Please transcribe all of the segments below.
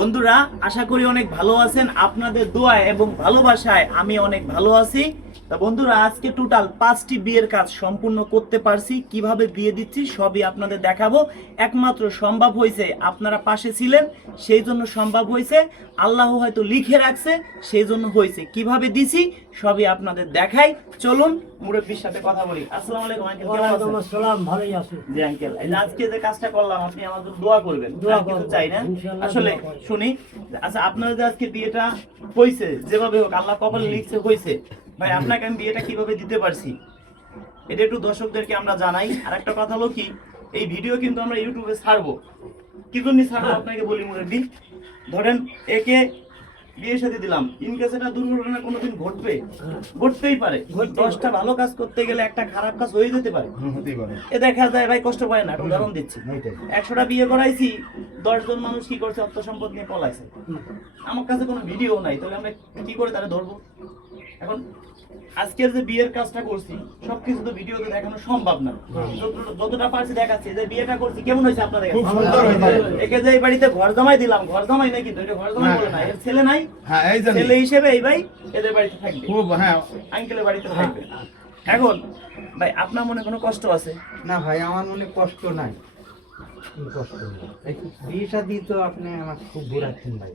বন্ধুরা আশা করি অনেক ভালো আছেন। আপনাদের দোয়ায় এবং ভালোবাসায় আমি অনেক ভালো আছি। তা বন্ধুরা আজকে টোটাল পাঁচটি বিয়ের কাজ সম্পূর্ণ করতে পারছি। কীভাবে বিয়ে দিচ্ছি সবই আপনাদের দেখাবো। একমাত্র সম্ভব হয়েছে আপনারা পাশে ছিলেন সেই জন্য সম্ভব হয়েছে। আল্লাহ হয়তো লিখে রাখছে সেই জন্য হয়েছে। কীভাবে দিছি সবই আপনাদের দেখাই। চলুন মুরব্বীর সাথে কথা বলি। আসসালামু আলাইকুম আঙ্কেল কেমন আছেন? আসসালাম ভালোই আছি। জি আঙ্কেল আজকে যে কাজটা করলাম আপনি আমাদের দোয়া করবেন। দোয়া করব। চাই না? আসলে শুনি আচ্ছা আপনার যে আজকে বিয়েটা হয়েছে যেভাবে হোক আল্লাহ কপালে লিখছে হয়েছে। ভাই আপনাকে আমি বিয়েটা কীভাবে দিতে পারছি? এটা একটু দর্শকদেরকে আমরা জানাই। আর একটা কথা হলো কি এই ভিডিও কিন্তু আমরা ইউটিউবে ছাড়বো। কি জন্য ছাড়বো আপনাকে বলি মুরব্বী? ধরেন একে বিয়ের সাথে দিলাম। ইন কেস এটা দুর্ঘটনা কোনোদিন ঘটবে? ঘটতেই পারে। দশটা ভালো কাজ করতে গেলে একটা খারাপ কাজ হয়ে যেতে পারে। এ দেখা যায় ভাই কষ্ট পায় না একটা উদাহরণ দিচ্ছি। একশোটা বিয়ে করাইছি দশজন মানুষ কি করছে অর্থ সম্পদ নিয়ে পলাইছে। আমার কাছে কোনো ভিডিও নাই তাহলে আমরা কি করে তারা ধরবো? এখন আজকের যে বিয়ের কাজটা করছি সবকিছু তো ভিডিওতে দেখানো সম্ভব না। যতটা- পারছি দেখাচ্ছি যে বিয়েটা করছি কেমন হয়েছে আপনাদের খুব সুন্দর হয়েছে। একে যে এই বাড়িতে ঘর জামাই দিলাম ঘর জামাই কিন্তু ঘর জামাই বলে না এর ছেলে নাই। হ্যাঁ এই জানি। ছেলে হিসেবে এই ভাই এদের বাড়িতে থাকবে। খুব হ্যাঁ। আঙ্কেলের বাড়িতে থাকবে। এখন ভাই আপনার মনে কোনো কষ্ট আছে? না ভাই আমার মনে কষ্ট নাই। কোনো কষ্ট নেই। বিয়ে শাদি তো আপনি আমার খুব ঘুরাচ্ছেন ভাই।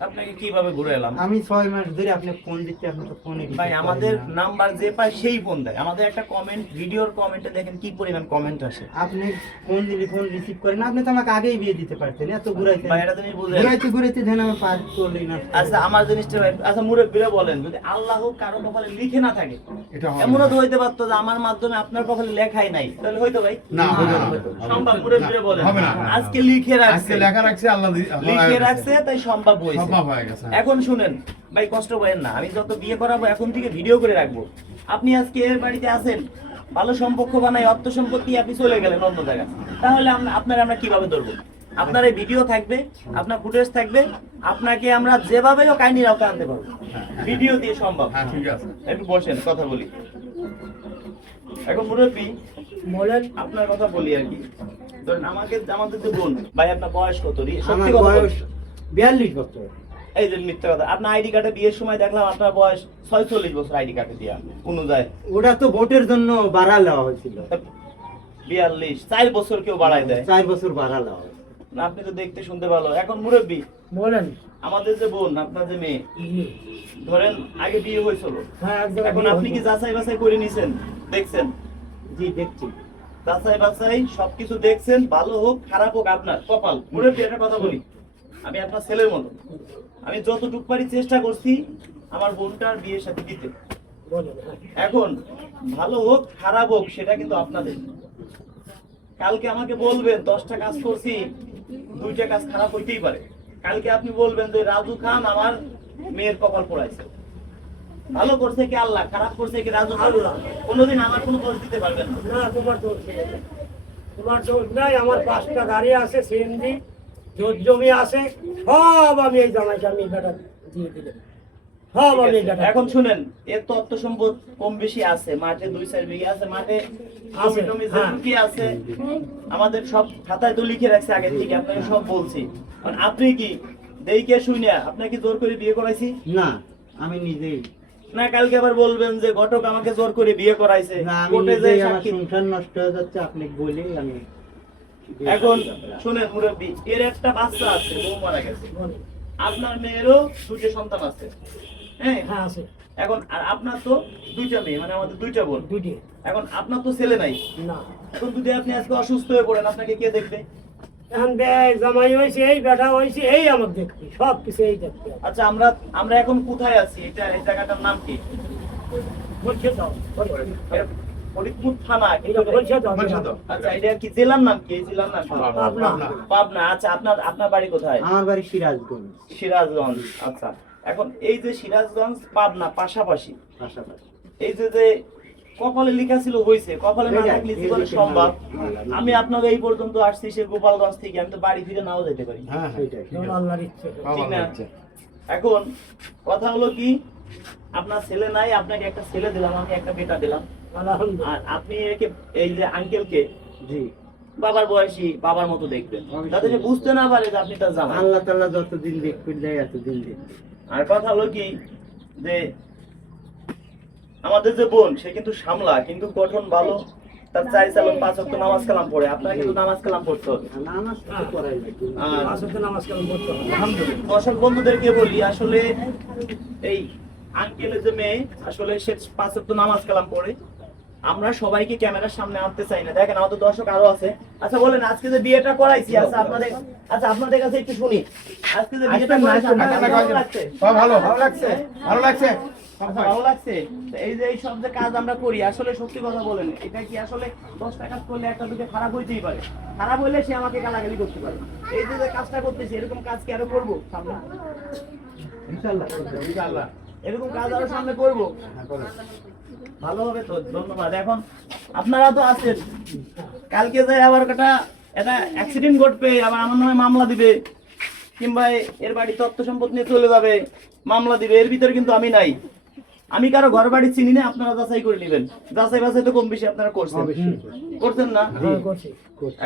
আপনাকে কীভাবে ঘুরে এলাম? আমি ছয় মাস ধরে আপনি ফোন দিচ্ছি আপনি তো ফোনে ভাই আমাদের নাম্বার যে পায় সেই ফোন দেয়। আমাদের একটা কমেন্ট ভিডিওর কমেন্টে দেখেন কি পরিমাণ কমেন্ট আসে। আপনি ফোন দিলে ফোন রিসিভ করেন। আপনি তো আমাকে আগেই বিয়ে দিতে পারতেন এত ঘুরাইছেন। ভাই এটা তুমি ঘুরাইতে ঘুরাইতে আমার পার করলেই না আচ্ছা আমার জিনিসটা ভাই আচ্ছা মুরব্বীরা বলেন যদি আল্লাহ কারও কপালে লিখে না থাকে এমনও তো হইতে পারতো যে আমার মাধ্যমে আপনার কপালে লেখাই নাই। তাহলে হয়তো ভাই? না। সম্ভব মুরব্বীরা বলেন। হবে না। আজকে লিখে রাখছে। আজকে লেখা রাখছে আল্লাহ লিখে রাখছে তাই সম্ভব হয়েছে হয়ে গেছে। এখন শুনেন ভাই কষ্ট পাবেন না। আমি যত বিয়ে করাবো এখন থেকে ভিডিও করে রাখব। আপনি আজকে এর বাড়িতে আছেন ভালো সম্পর্ক বানাই অর্থ সম্পত্তি আপনি চলে গেলেন অন্য জায়গায়। তাহলে আপনার আমরা কীভাবে ধরবো? আপনার এই ভিডিও থাকবে আপনার ফুটেজ থাকবে আপনাকে আমরা যেভাবে হোক আইনি আওতায় আনতে পারব। ভিডিও দিয়ে সম্ভব। হ্যাঁ ঠিক আছে। একটু বসেন কথা বলি। এখন মুরব্বী বলেন। আপনার কথা বলি আর কি। ধরেন আমাকে আমাদের যে বোন ভাই আপনার বয়স কত? রি- সত্যি কথা বয়স বিয়াল্লিশ বছর। এই যে মিথ্যা কথা আপনার আইডি কার্ডে বিয়ের সময় দেখলাম আপনার বয়স ছয়চল্লিশ বছর আইডি কার্ডে দিয়া অনুযায়ী ওটা তো ভোটের জন্য বাড়া দেওয়া হয়েছিল। বিয়াল্লিশ চার বছর কেউ বাড়ায় দেয়। চার বছর বাড়া দেওয়া না, আপনি তো দেখতে শুনতে ভালো। এখন মুরব্বী বলেন। আমাদের যে বোন আপনার যে মেয়ে ধরেন আগে বিয়ে হয়েছিল। হ্যাঁ এখন আপনি কি যাচাই বাছাই করে নিছেন? দেখছেন? জি দেখছি। যাচাই বাছাই সবকিছু দেখছেন ভালো হোক খারাপ হোক আপনার কপাল। মুরব্বী একটা কথা বলি। আমি আপনার ছেলের মতো। আমি যতটুক পারি চেষ্টা করছি আমার বোনটার বিয়ের সাথে দিতে। এখন ভালো হোক খারাপ হোক সেটা কিন্তু আপনাদের। কালকে আমাকে বলবেন দশটা কাজ করছি দুইটা কাজ খারাপ হইতেই পারে। কালকে আপনি বলবেন যে রাজু খান আমার মেয়ের কপাল পড়াইছে। ভালো করছে কি আল্লাহ খারাপ করছে কি রাজু খান? কোনোদিন আমার কোনো দোষ দিতে পারবেন না। না তোমার দোষ তোমার দোষ নাই আমার পাঁচটা গাড়ি আছে সিএনজি। জোর জমি আছে সব আমি এই জামাইকে আমি বেটা দিয়ে দিলাম। সব আমি বেটা এখন শুনেন এর তো অর্থ সম্পদ কম বেশি আছে মাঠে দুই চার বিঘা আছে মাঠে আছে, জমি টমি হ্যাঁ। আছে আমাদের সব খাতায় তো লিখে রাখছে আগে থেকে আপনাকে সব বলছি। কারণ আপনি কি দেইকে শুনে আপনাকে জোর করে বিয়ে করাইছি? না আমি নিজেই। না কালকে আবার বলবেন যে ঘটক আমাকে জোর করে বিয়ে করাইছে। কোর্টে যে সংসার নষ্ট হয়ে যাচ্ছে আপনি বলেই আমি এখন শুনেন মুরব্বী এর একটা বাচ্চা আছে বউ মারা গেছে। আপনার মেয়েরও দুটো সন্তান আছে। হ্যাঁ? হ্যাঁ আছে। এখন আর আপনার তো দুইটা মেয়ে মানে আমাদের দুইটা বোন। এখন আপনার তো ছেলে নাই। না। এখন যদি আপনি আজকে অসুস্থ হয়ে পড়েন আপনাকে কে দেখবে? এখন জামাই হয়েছে এই বেটা হয়েছে এই আমাকে দেখবে সব কিছু এই দেখবে। আচ্ছা আমরা আমরা এখন কোথায় আছি? এটা এই জায়গাটার নাম কি? বলছে দাও ফরিদপুর থানা। আচ্ছা এটা কি জেলার নাম কি? জেলার নাম পাবনা। পাবনা। আচ্ছা আপনার আপনার বাড়ি কোথায়? আমার বাড়ি সিরাজগঞ্জ। সিরাজগঞ্জ আচ্ছা। এখন এই যে সিরাজগঞ্জ পাবনা পাশাপাশি পাশাপাশি। এই যে যে কপালে লেখা ছিল হয়েছে কপালে না থাকলে জীবনে সম্ভব। আমি আপনাকে এই পর্যন্ত আসছি সে গোপালগঞ্জ থেকে আমি তো বাড়ি ফিরে নাও যেতে পারি। হ্যাঁ হ্যাঁ। এখন কথা হলো কি আপনার ছেলে নাই আপনাকে একটা ছেলে দিলাম আমি একটা বেটা দিলাম। আপনি একে এই যে আঙ্কেলকে জি। বাবার বয়সী বাবার মতো দেখবেন। যাতে সে বুঝতে না পারে যে আপনি তার আল্লাহ তাল্লাহ যতদিন দেখবেন দেয় এতদিন দেখবেন আর কথা হলো কি যে আমাদের যে বোন সে কিন্তু সামলা কিন্তু গঠন ভালো তার চাই চালন পাঁচ ওয়াক্ত নামাজ কালাম পড়ে। আপনার কিন্তু নামাজ কালাম পড়তে হবে। দর্শক বন্ধুদেরকে বলি আসলে এই আঙ্কেলের যে মেয়ে আসলে সে পাঁচ ওয়াক্ত নামাজ কালাম পড়ে। আমরা সবাইকে ক্যামেরার সামনে আনতে চাই না। দেখেন আমাদের দর্শক আরও আছে। আচ্ছা বলেন আজকে যে বিয়েটা করাইছি আচ্ছা আপনাদের আচ্ছা আপনাদের কাছে একটু শুনি। আজকে যে বিয়েটা করাইছি না, ভালো ভালো লাগছে। ভালো লাগছে। আচ্ছা, ভালো লাগছে। এই যে এই সব যে কাজ আমরা করি আসলে সত্যি কথা বলেন এটা কি আসলে দশটা কাজ করলে একটা দুটো খারাপ হইতেই পারে? খারাপ হইলে সে আমাকে গালাগালি করতে পারে। এই যে যে কাজটা করতেছি এরকম কাজ কি আরও করব? সামনে। ইনশাল্লাহ ইনশাআল্লাহ। এরকম কাজ আরও সামনে করব? ভালো হবে তো ধন্যবাদ। এখন আপনারা তো আছেন। কালকে যে আবার একটা একটা অ্যাক্সিডেন্ট ঘটবে আবার আমার নামে মামলা দিবে কিংবা এর বাড়ি তথ্য সম্পদ নিয়ে চলে যাবে মামলা দিবে এর ভিতরে কিন্তু আমি নাই। আমি কারও ঘর বাড়ি চিনি না আপনারা যাচাই করে নেবেন। যাচাই বাছাই তো কম বেশি আপনারা করছেন। করছেন না?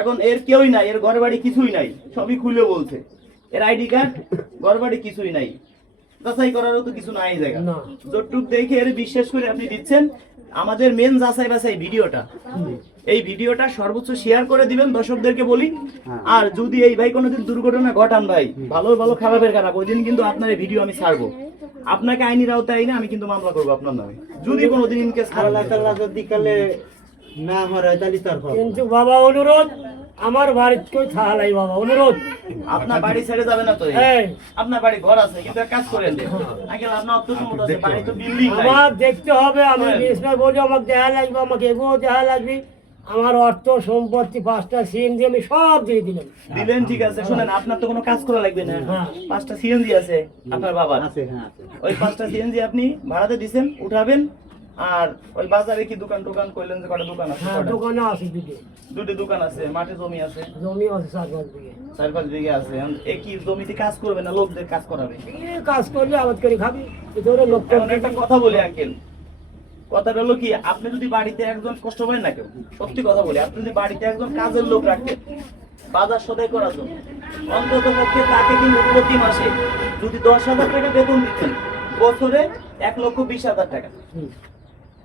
এখন এর কেউই নাই এর ঘর বাড়ি কিছুই নাই সবই খুলে বলছে। এর আইডি কার্ড ঘর বাড়ি কিছুই নাই। যাচাই করারও তো কিছু নাই জায়গা যতটুক দেখে এর বিশ্বাস করে আপনি দিচ্ছেন আমাদের মেন যাচাই বাছাই ভিডিওটা। এই ভিডিওটা সর্বোচ্চ শেয়ার করে দিবেন দর্শকদেরকে বলি। হ্যাঁ। আর যদি এই ভাই কোনোদিন দুর্ঘটনা ঘটান ভাই ভালো ভালো খারাপের খারাপ ওই দিন কিন্তু আপনার এই ভিডিও আমি ছাড়বো। আপনাকে আইনির আওতায় না আমি কিন্তু মামলা করব আপনার নামে। যদি কোনোদিন ইনকেস আল্লাহ তাল্লাহ যদি কালে না হয় তাহলে তার কিন্তু বাবা অনুরোধ আমার বাড়িতে কেউ থাকা নাই বাবা অনুরোধ। আপনার বাড়ি ছেড়ে যাবে না তো এই? আপনার বাড়ি ঘর আছে কিন্তু কাজ করেন আগে আপনার অর্থসম্মত আছে বাড়ি তো বিল্ডিং আমার দেখতে হবে আমি হ্যাঁ। বিজনেস বলি আমাকে দেখা লাগবে আমাকে এগুলো দেখা লাগবে। আমার অর্থ সম্পত্তি পাঁচটা দিয়ে আমি সব দিয়ে দিলাম। দিলেন ঠিক আছে। শুনেন আপনার তো কোনো কাজ করা লাগবে না। হ্যাঁ। পাঁচটা সিএনজি আছে আপনার বাবার। আছে হ্যাঁ ওই পাঁচটা সিএনজি আপনি ভাড়াতে দিছেন উঠাবেন আর ওই বাজারে কি দোকান টোকান করলেন যে কটা দোকান আছে? হ্যাঁ কটা? আছে দুটো দুটো দোকান আছে মাঠে জমি আছে? জমি আছে চার পাঁচ বিঘে। চার পাঁচ বিঘে আছে। এ কি জমিতে কাজ করবে না লোকদের কাজ করাবে? কাজ করলে আবাদ করে খাবি। এদের লোক একটা কথা বলি আঙ্কেল। কথাটা হলো কি আপনি যদি বাড়িতে একজন কষ্ট পাবেন না কেউ সত্যি কথা বলি আপনি যদি বাড়িতে একজন কাজের লোক রাখতেন বাজার সদাই করার জন্য অন্তত পক্ষে তাকে কিন্তু প্রতি মাসে যদি দশ হাজার টাকা বেতন দিতেন বছরে এক লক্ষ বিশ হাজার টাকা।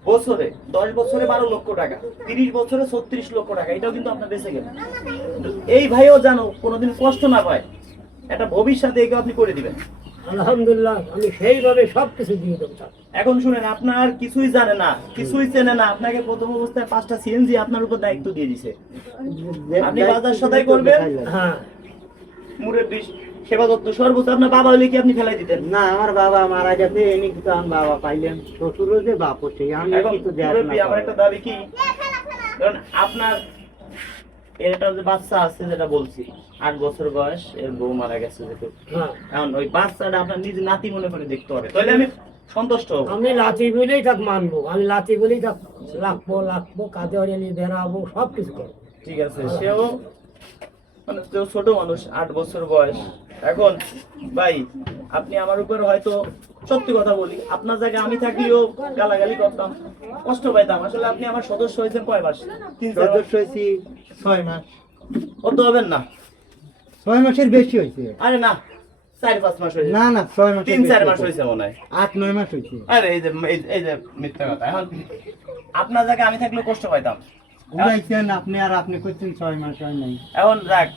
বছরে দশ বছরে বারো লক্ষ টাকা তিরিশ বছরে ছত্রিশ লক্ষ টাকা এটাও কিন্তু আপনার বেঁচে গেল। এই ভাইও জানো কোনোদিন কষ্ট না পায় একটা ভবিষ্যতে একে আপনি করে দিবেন। আলহামদুলিল্লাহ আমি সেইভাবে সব কিছু দিয়ে দেবো এখন শুনেন আপনার কিছুই জানে না কিছুই চেনে না আপনাকে প্রথম অবস্থায় পাঁচটা সিএনজি আপনার উপর দায়িত্ব দিয়ে দিছে। আপনি বাজার সদাই করবেন? হ্যাঁ। সেবা দত্ত সর্বোচ্চ আপনার বাবা হলে কি আপনি ফেলাই দিতেন? না আমার বাবা মারা গেছে এনে কিন্তু আমার বাবা পাইলেন। শ্বশুরও যে বাপ সেই আমি মুরব্বী আমার একটা দাবি কি? কারণ আপনার একটা যে বাচ্চা আছে যেটা বলছি আট বছর বয়স এর বউ মারা গেছে যেহেতু। হ্যাঁ। এখন ওই বাচ্চাটা আপনার নিজে নাতি মনে করে দেখতে হবে। তাহলে আমি সন্তুষ্ট হব। আমি লাঠি বলেই তাক মানবো আমি লাঠি বলেই তাক লাগবো লাগবো কাঁধে হরিয়ে নিয়ে বেড়াবো সব কিছু করব। ঠিক আছে সেও মানে ছোট মানুষ আট বছর বয়স। এখন ভাই আপনি আমার উপর হয়তো সত্যি কথা বলি আপনার জায়গায় আমি থাকলেও গালাগালি করতাম কষ্ট পাইতাম। আসলে আপনি আমার সদস্য হয়েছেন কয় মাস? তিন সদস্য হয়েছি ছয় মাস। অত হবেন না? ছয় মাসের বেশি হয়েছে। আরে না চার পাঁচ মাস হয়েছে। না না ছয় মাস তিন চার মাস হয়েছে। মনে হয়। আট নয় মাস হয়েছে। আরে এই যে এই- এই যে মিথ্যা কথা। এখন আপনার জায়গায় আমি থাকলেও কষ্ট পাইতাম। ঘুরাইছেন আপনি আর আপনি করছেন ছয় মাস হয় নাই। এখন যাক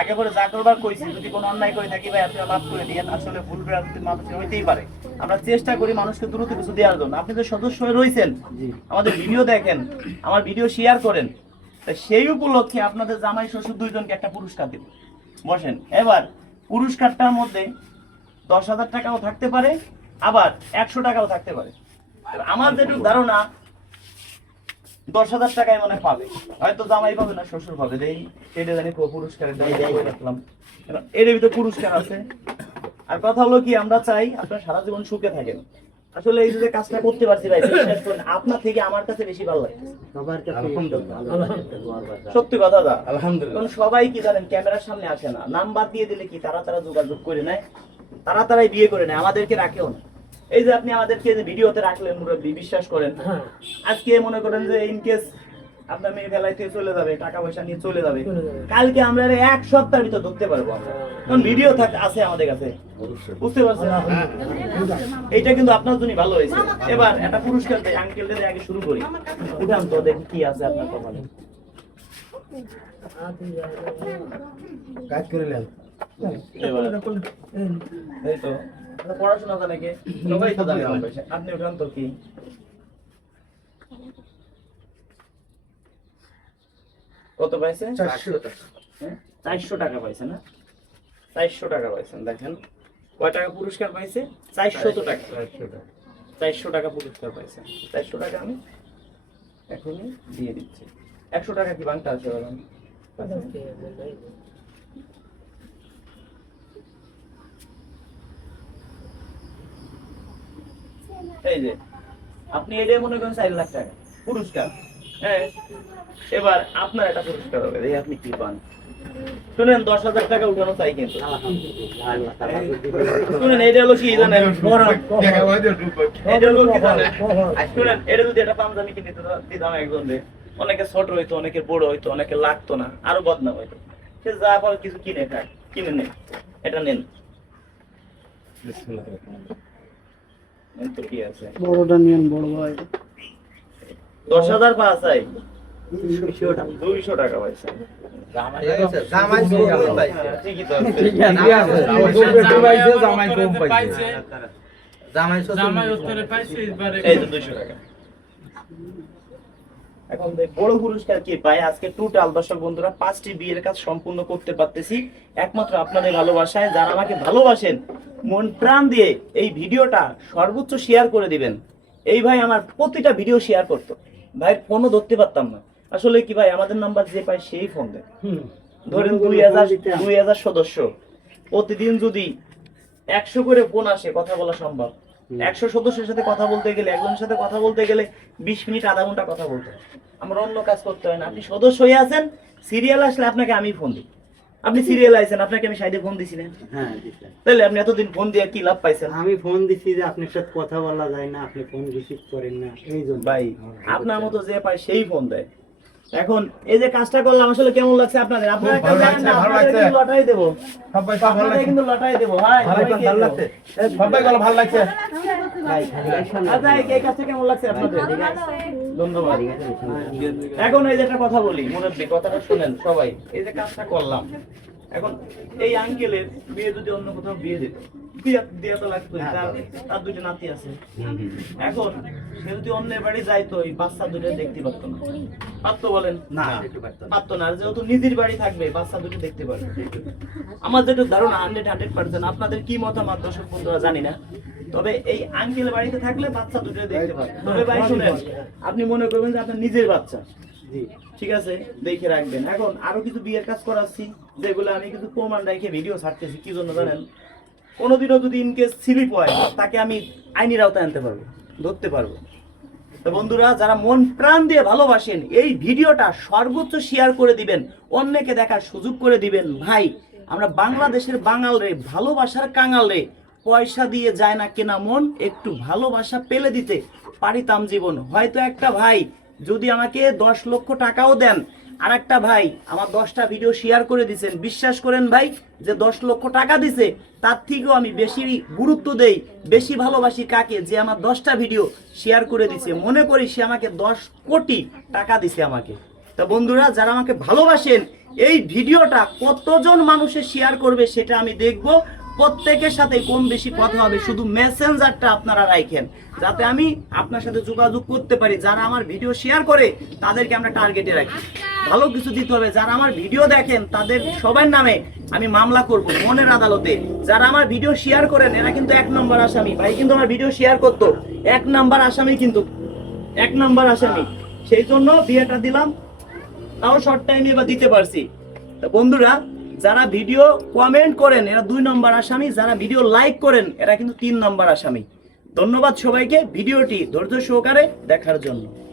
আগে পরে যা করবার কইছি যদি কোনো অন্যায় করে থাকি ভাই আপনারা মাফ করে দিয়েন। আসলে ভুল ভ্রান্তি মানুষের হইতেই পারে। আমরা চেষ্টা করি মানুষকে দ্রুত কিছু দেওয়ার জন্য। আপনি যে সদস্য হয়ে রয়েছেন আমাদের ভিডিও দেখেন আমার ভিডিও শেয়ার করেন তা সেই উপলক্ষে আপনাদের জামাই শ্বশুর দুইজনকে একটা পুরস্কার দিব। বসেন এবার পুরস্কারটার মধ্যে দশ হাজার টাকাও থাকতে পারে আবার একশো টাকাও থাকতে পারে। আমার যেটুকু ধারণা দশ হাজার টাকায় মনে পাবে। হয়তো জামাই পাবে না শ্বশুর পাবে। এই এটা জানি পু- পুরস্কারের দায়িত্ব করে রাখলাম। এর ভিতরে পুরস্কার আছে। আর কথা হলো কি আমরা চাই আপনারা সারা জীবন সুখে থাকেন। আসলে এই যে কাজটা করতে পারছি ভাই বিশ্বাস করেন আপনার থেকে আমার কাছে বেশি ভালো লাগে সত্যি কথা দা আলহামদুলিল্লাহ। কারণ সবাই কি জানেন ক্যামেরার সামনে আসে না। নাম্বার দিয়ে দিলে কি তারা তারা যোগাযোগ করে নেয়? তারা তারাই বিয়ে করে নেয়। আমাদেরকে রাখেও না। এই যে আপনি আমাদেরকে যে ভিডিওতে রাখলেন মুরব্বী বিশ্বাস করেন। হ্যাঁ। আজকে মনে করেন যে ইন কেস আপনার মেয়ে ফেলাই থেকে চলে যাবে টাকা পয়সা নিয়ে চলে যাবে কালকে আমরা এক সপ্তাহের ভিতর ধরতে পারব আমরা। কারণ ভিডিও থাক আছে আমাদের কাছে। বুঝতে পারছেন? এইটা কিন্তু আপনার জন্য ভালো হয়েছে। এবার একটা পুরস্কার দেয় আঙ্কেল দিয়ে আগে শুরু করি। উঠান তো দেখি কি আছে আপনার কপালে। কাজ করে নেন। এবার। এই তো। আপনার পড়াশোনা জানে কে সবাই তো জানে আপনি উঠান তো কি? কত পাইছে? চারশো। হ্যাঁ? চারশো টাকা পাইছে না? চারশো টাকা পাইছেন দেখেন। কয় টাকা পুরস্কার পাইছে? চারশো টাকা। চারশো টাকা। পুরস্কার পাইছে। চারশো টাকা আমি এখনই দিয়ে দিচ্ছি। একশো টাকা কি বাংটা আছে বলেন? এই যে, আপনি এটাই মনে করেন চার লাখ টাকা। পুরস্কার। হ্যাঁ এবার আপনার একটা পুরস্কার হবে দেখি আপনি কি পান? শুনেন, দশ হাজার টাকা উঠানো চাই কিন্তু। শুনেন, এটা হলো কি জানেন? এটা হলো শুনেন, এটা যদি একটা পাঞ্জাবি কিনে দিত- দিতাম একজন অনেকে ছোট হইতো, অনেকে বড় হইতো, অনেকে লাগতো না, আরও বদনাম হইতো। সে যা পারে কিছু কিনে খায়, কিনে নেন এটা নেন। কি আছে? বড়টা নিয়েন বড় ভাই। দশ হাজার পাঁচ আই দুইশো টাকা। পাইছে। জামাই কম পাইছে। এই তো দুইশো টাকা। এখন বড় পুরস্কার কি পাই আজকে টোটাল দর্শক বন্ধুরা পাঁচটি বিয়ের কাজ সম্পূর্ণ করতে পারতেছি। একমাত্র আপনাদের ভালোবাসায় যারা আমাকে ভালোবাসেন মন প্রাণ দিয়ে এই ভিডিওটা সর্বোচ্চ শেয়ার করে দিবেন। এই ভাই আমার প্রতিটা ভিডিও শেয়ার করতো। ভাই ফোনও ধরতে পারতাম না। আসলে কি ভাই আমাদের নাম্বার যে পায় সেই ফোন দেয়। ধরেন দুই হাজার দুই হাজার সদস্য। প্রতিদিন যদি একশো করে ফোন আসে কথা বলা সম্ভব। একশো সদস্যের সাথে কথা বলতে গেলে একজনের সাথে কথা বলতে গেলে বিশ মিনিট আধা ঘণ্টা কথা বলতে। আমার অন্য কাজ করতে হয় না। আপনি সদস্য হয়ে আছেন সিরিয়াল আসলে আপনাকে আমি ফোন দিই। আপনি সিরিয়াল আইছেন আপনাকে আমি সাইডে ফোন দিছি না। হ্যাঁ। তাহলে আপনি এতদিন ফোন দিয়ে কি লাভ পাইছেন? আমি ফোন দিছি যে আপনার সাথে কথা বলা যায় না আপনি ফোন রিসিভ করেন না এই জন্য। ভাই আপনার মতো যে পায় সেই ফোন দেয়। এখন এই যে কাজটা করলাম আসলে কেমন লাগছে আপনাদের? আপনারা কেউ জানেন না, আপনাদের কিন্তু লটারি দেবো। সবাই ভালো লাগছে। কিন্তু লটারি দেবো। ভাই ভালো লাগছে, ভালো লাগছে। সবাই গেল ভালো লাগছে। আচ্ছা এই- এই কাজটা কেমন লাগছে আপনাদের? ধন্যবাদ। এখন এই যে একটা কথা বলি মুরব্বী কথাটা শুনেন সবাই। এই যে কাজটা করলাম। এখন এই আঙ্কেলের বিয়ে যদি অন্য কোথাও বিয়ে দিত বিয়ে দিয়ে তো লাগতো তার তার নাতি আছে। এখন সে যদি অন্যের বাড়ি যাইতো এই বাচ্চা দুটো দেখতে পারতো না। পারতো বলেন? না পারতো না। যেহেতু নিজের বাড়ি থাকবে বাচ্চা দুটো দেখতে পারবে। আমার যেটা ধারণা হান্ড্রেড হান্ড্রেড পার্সেন্ট আপনাদের কি মতামত দর্শক বন্ধুরা জানি না। তবে এই আঙ্কেল বাড়িতে থাকলে বাচ্চা দুটো দেখতে পারবে। তবে ভাই শুনেন আপনি মনে করবেন যে আপনার নিজের বাচ্চা। ঠিক আছে? দেখে রাখবেন। এখন আরও কিছু বিয়ের কাজ করাচ্ছি যেগুলো আমি কিছু প্রমাণ রেখে ভিডিও ছাড়তেছি কি জন্য জানেন? কোনোদিনও যদি ইনকেস স্লিপ হয়, তাকে আমি আইনি আওতায় আনতে পারব, ধরতে পারব। তো বন্ধুরা, যারা মন প্রাণ দিয়ে ভালোবাসেন, এই ভিডিওটা সর্বোচ্চ শেয়ার করে দিবেন, অন্যকে দেখার সুযোগ করে দিবেন। ভাই, আমরা বাংলাদেশের বাঙাল রে, ভালোবাসার কাঙাল রে, পয়সা দিয়ে যায় না কেনা মন, একটু ভালোবাসা পেলে দিতে পারিতাম জীবন। হয়তো একটা ভাই যদি আমাকে দশ লক্ষ টাকাও দেন আর একটা ভাই আমার দশটা ভিডিও শেয়ার করে দিছেন। বিশ্বাস করেন ভাই, যে দশ লক্ষ টাকা দিছে, তার থেকেও আমি বেশি গুরুত্ব দেই, বেশি ভালোবাসি কাকে, যে আমার দশটা ভিডিও শেয়ার করে দিছে। মনে করি সে আমাকে দশ কোটি টাকা দিছে আমাকে। তা বন্ধুরা, যারা আমাকে ভালোবাসেন, এই ভিডিওটা কতজন মানুষে শেয়ার করবে সেটা আমি দেখব। প্রত্যেকের সাথে কম বেশি কথা হবে, শুধু মেসেঞ্জারটা আপনারা রাখেন যাতে আমি আপনার সাথে যোগাযোগ করতে পারি, যারা আমার ভিডিও শেয়ার করে, তাদেরকে আমরা টার্গেটে রাখি। ভালো কিছু দিতে হবে, যারা আমার ভিডিও দেখেন, তাদের সবার নামে আমি মামলা করব মনের আদালতে। যারা আমার ভিডিও শেয়ার করেন, এরা কিন্তু এক নম্বর আসামি। ভাই কিন্তু আমার ভিডিও শেয়ার করতো। এক নাম্বার আসামি কিন্তু, এক নাম্বার আসামি। সেই জন্য বিয়েটা দিলাম। তাও শর্ট টাইমে বা দিতে পারছি। তা বন্ধুরা যারা ভিডিও কমেন্ট করেন, এরা দুই নম্বর আসামি, যারা ভিডিও লাইক করেন, এরা কিন্তু তিন নম্বর আসামি। ধন্যবাদ সবাইকে, ভিডিওটি ধৈর্য সহকারে দেখার জন্য।